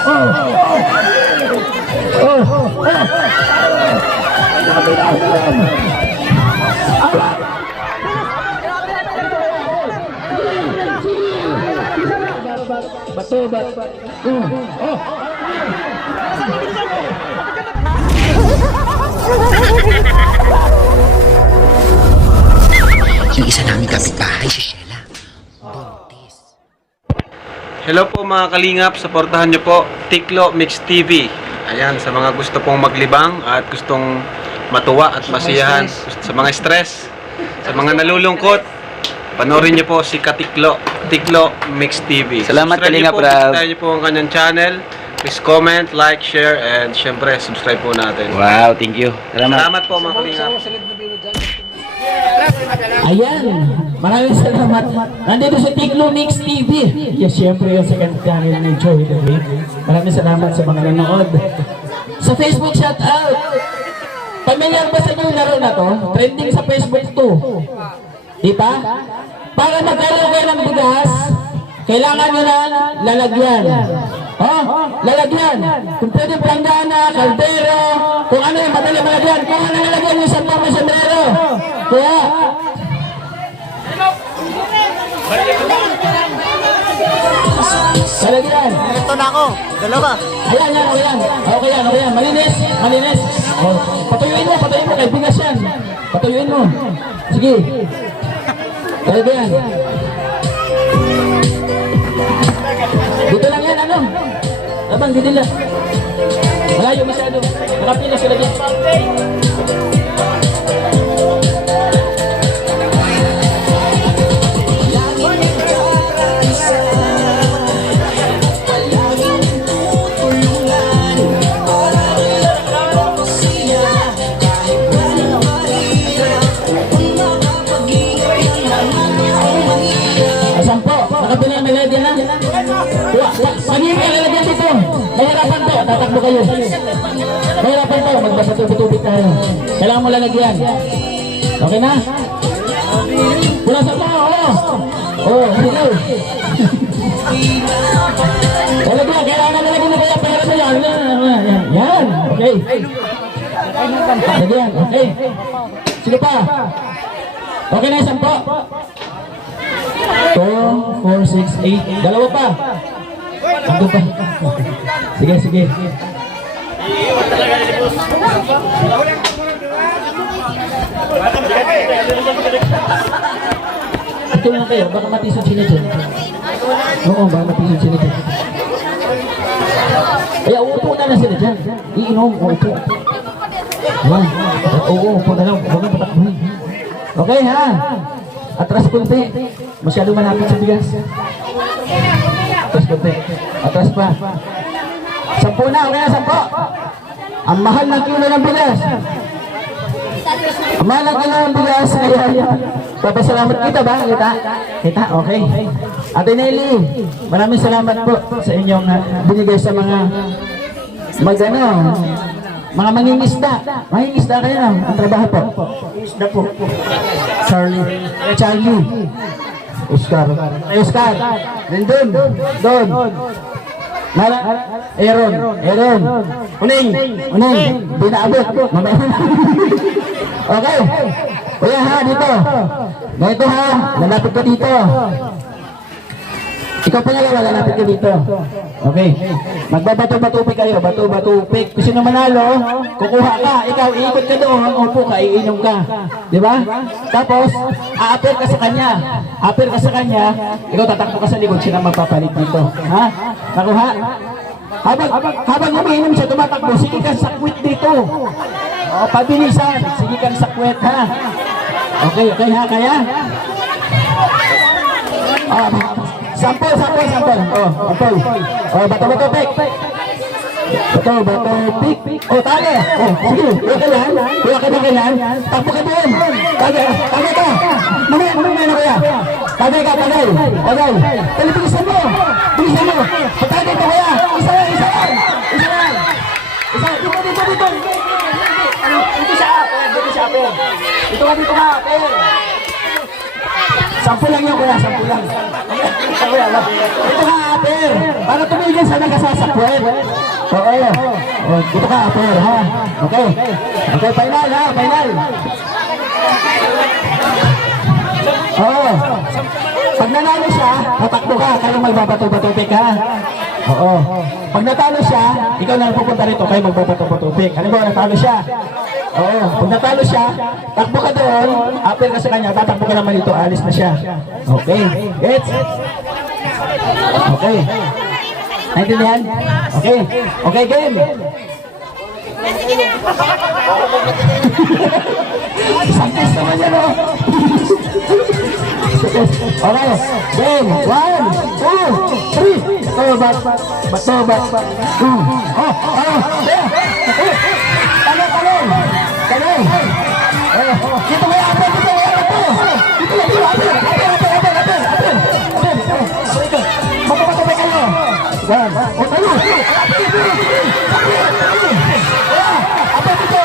Yung isa namin kapitbahay, si Sheila. Buntis. Hello po mga kalingap, supportahan nyo po Tiklo Mix TV. Ayan, sa mga gusto pong maglibang at gustong matuwa at masiyahan, sa mga stress, sa mga nalulungkot, panoorin nyo po si Katiklo, Tiklo Mix TV. Salamat Kalingap Rab. Subscribe nyo po ang kanyang channel. Please comment, like, share, and syempre subscribe po natin. Wow, thank you. Salamat po mga kalingap. Ayan, maraming salamat. Nandito sa Tiklo Mix TV. Yes, syempre yung second channel ni Joey David. Maraming salamat sa mga nanood. Sa Facebook, shout out. Pamilyar ba sa inyo yung laro na to? Trending sa Facebook to. Diba? Para magdalaw kayo ng bigas, kailangan nyo na lalagyan. Oh, lalagyan. Kung pwede planggana, kaldero, kung ano yung madali malagyan, kung ano lalagyan nyo sa pang sombrero. Kaya, lalagyan. Ito na ako. Dalawa. Ayan, ayan. Okay yan. Malinis, malinis. Oh, patuyuin mo. Kay bigas yan. Patuyuin mo. Sige. Lalagyan. Dito lang yan, ano? Abang, dito lang. Malayo masyado. Nakapila sila dyan. Tatakbo kayo. Mahirapan to. Magbasa-tubig tayo. Kailangan mo lalagyan. Okay na? Pula sa tao. Oh, sige. Lalagyan. Kailangan na lalagyan na kaya pera mo yan. Yan. Okay. Lalagyan. Okay. Sino pa? Okay na isang po. 2, 4, 6, 8. Dalawa pa. Ando pa. Sige. Ito lang kayo, baka matisod sila dyan. Oo, baka matisod sila dyan. Kaya uupo na sila dyan. Iinom, uupo. Oo, upo na lang. Huwag ang patakbuhin. Okay ha? Atras kunti. Masyado malapit sa bigas. Atras kunti. Atras pa. 10 na, okay na 10. Ang mahal ng kilo ng bigas. Ang mahal ng kilo ng bigas. Papasalamat kita ba? Kita? Okay. Ate Nelly, maraming salamat po sa inyong binigay sa mga mga mangingisda. Mangingisda kayo na. Ang trabaho po. Isda po. Charlie. Oscar. Nandun. Don. Aaron. Uning. Binaabot. Okay. Kuya ha, dito. Ganito ha. Lalapit ka dito. Ikaw pa nga lalapit ka dito. Okay. Magbabato-batupik kayo. Bato-batupik. Kung sino manalo, kukuha ka. Ikaw, iikot ka doon. Upo ka, iinom ka. Diba? Tapos, a-appear ka sa kanya. Ikaw tatakbo ka sa likod. Sino magpapalit dito. Ha? Nakuha? Habang umiinom siya, tumatakbo. Sige ka sakwit dito. O, pabilisan. Sige ka sakwit, ha? Okay ha, kaya? Sampol. Bato-bato-pik. Oh, tali. Oh, sige. Kuya ka kailan. Takbo ka doon. Tagay ka. Mamaya na kaya. Tagay ka. Bilisan mo. Patagay ka kaya. Isa lang. Dito. Dito siya. Dito ka. Sampu lang yun, kuya. Sampu lang. Dito ka, Aper. Para tumigil sa nagkasasakwan. Oo. Dito ka, Aper, ha? Okay. Okay, final, ha? Final. Oo. Pag nanalo siya, tatakbo ka. Kayo magbabato-batupik, ha? Oo. Pag natalo siya, ikaw na pupunta rito. Kayo magbabato-batupik. Ano ba, natalo siya? Oo. Pag natalo siya, takbo ka doon. Aper ka sa kanya, tatakbo ka naman dito. Alis na siya. Okay. It's... Okay. Naintindihan? Okay. Okay, game. Sakis naman yan, oh. Okay. Game. 1, 2, 3. Bato, bat. Talong. Dito kayo, Aper. Dito lang, Aper. Magpapatapay kayo. Yan. O, tayo. Aper, dito.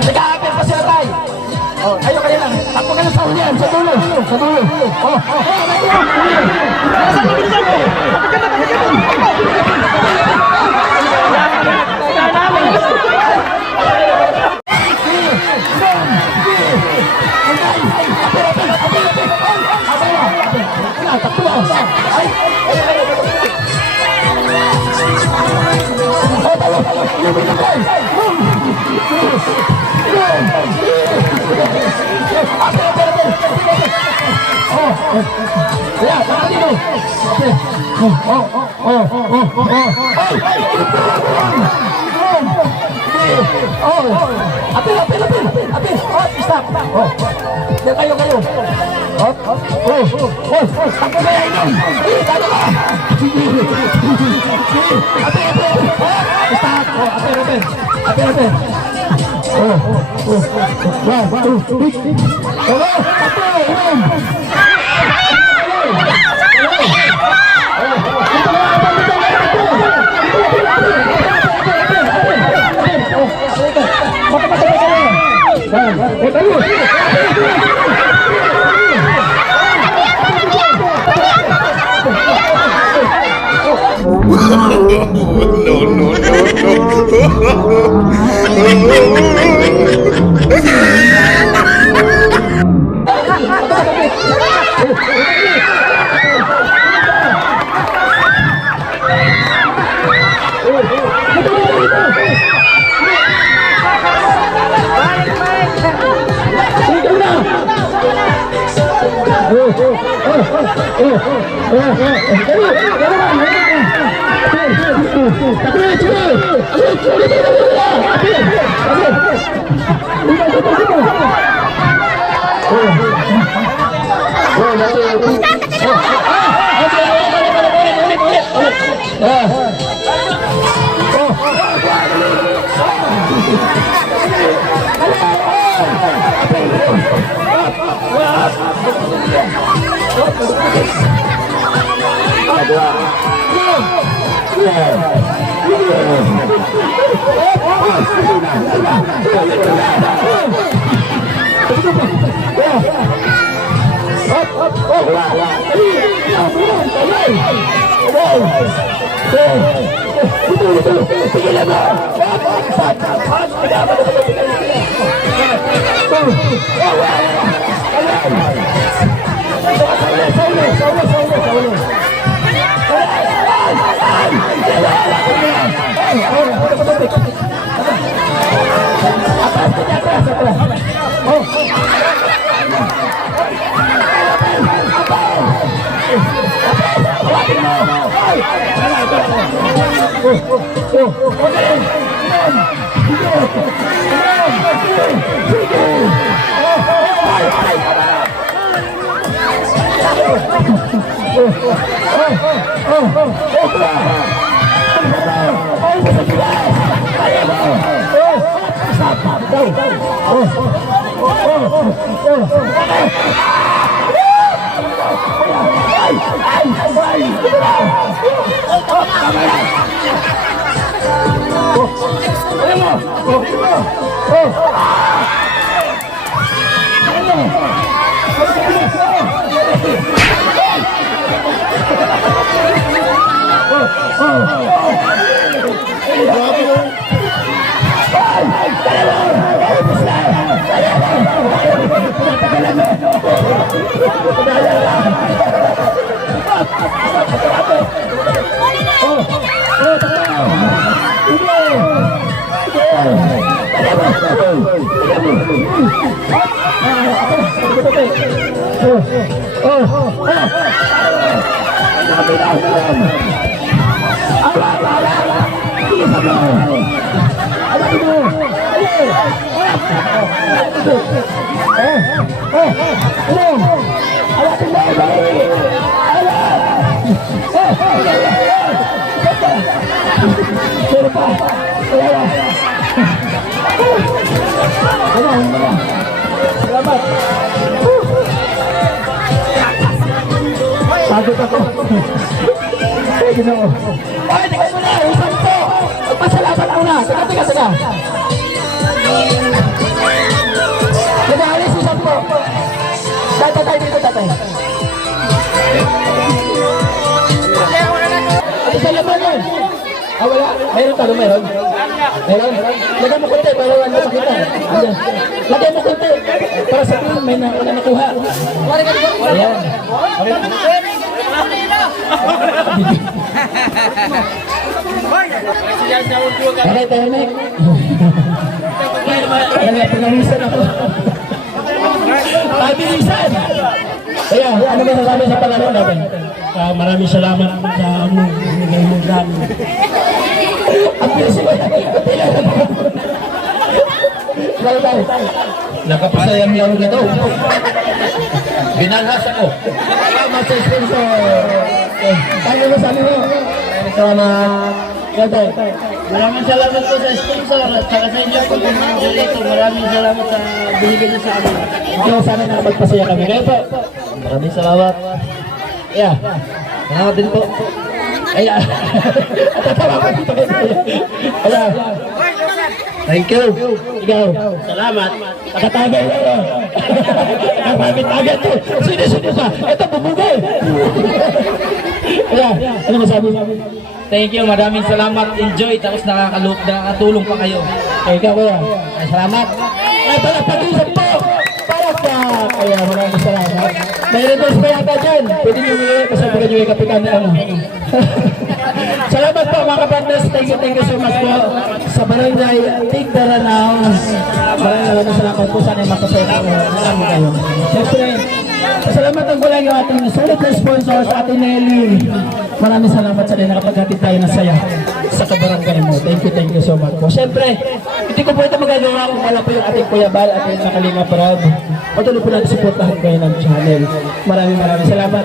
Teka, Aper pa sila tayo. Ayo kayo lang. Takbo ka lang sa ulian. Sa dulo. Aper, stop. Kayo. Takbo kaya ito. Talo ka. Stop. Aper. Pagod ako. Pwede na ako. Ay, teka mo na! Isang to! Magpasalamat ako na! Teka. Nag-aalis isang to. Tatay dito, tatay. At isa laman yun. Ah, wala? Mayroon ka, mayroon? Mayroon? Lagay mo kunti para wala makita. Ayan. Lagay mo kunti para sa film may wala nakuha. Ayan. Okay, tahimik. Kaya pinamisan ako. Pabilisan! Kaya, ano ba nasabi sa pangalaman natin? Maraming salamat sa binigay mo sa amin. Ang bilis ko yan. Nakapasayang laro na to. Binanghas ako. Salamat sa sponsor. Kaya mo sabi mo. Salamat. Maraming salamat po sa sponsor at saka sa inyo po kung nandiyo rito. Maraming salamat sa binigay niyo sa amin. Ikaw sana nakapagpasaya kami. Kaya po. Maraming salamat. Yeah. Salamat din po. Ayan. At tatawa ko dito kayo. Ayan. Thank you. Ikaw. Salamat. Nakatagay na yun. Nakapagay to. Sino ka? Ito, bumugay. Ayan. Ano masabi? Thank you. Maraming salamat. Enjoy. Tapos nakakatulong pa kayo. Ikaw kuya. Salamat. Ay, pala, pag-isip po. Para ka. Kaya maraming salamat. May reverse pa yata dyan. Pwede nyo muli kasabagan nyo yung kapitan na ano. Salamat po mga kapartners. Thank you so much po sa barangay Tigdaranao. Maraming salamat po. Sana yung makasaya ko. Salamat kayo. Siyempre, salamat ang gulang yung ating sulit na sponsor sa ating Nelly. Maraming salamat sa rin nakapaghatid tayo ng saya sa kabarangay mo. Thank you so much po. Siyempre, hindi ko po ito magagawa kung wala po yung ating Kuya Bal at yung Nakalinga Parab. Patuloy po natin supportahan kayo ng channel. Maraming salamat.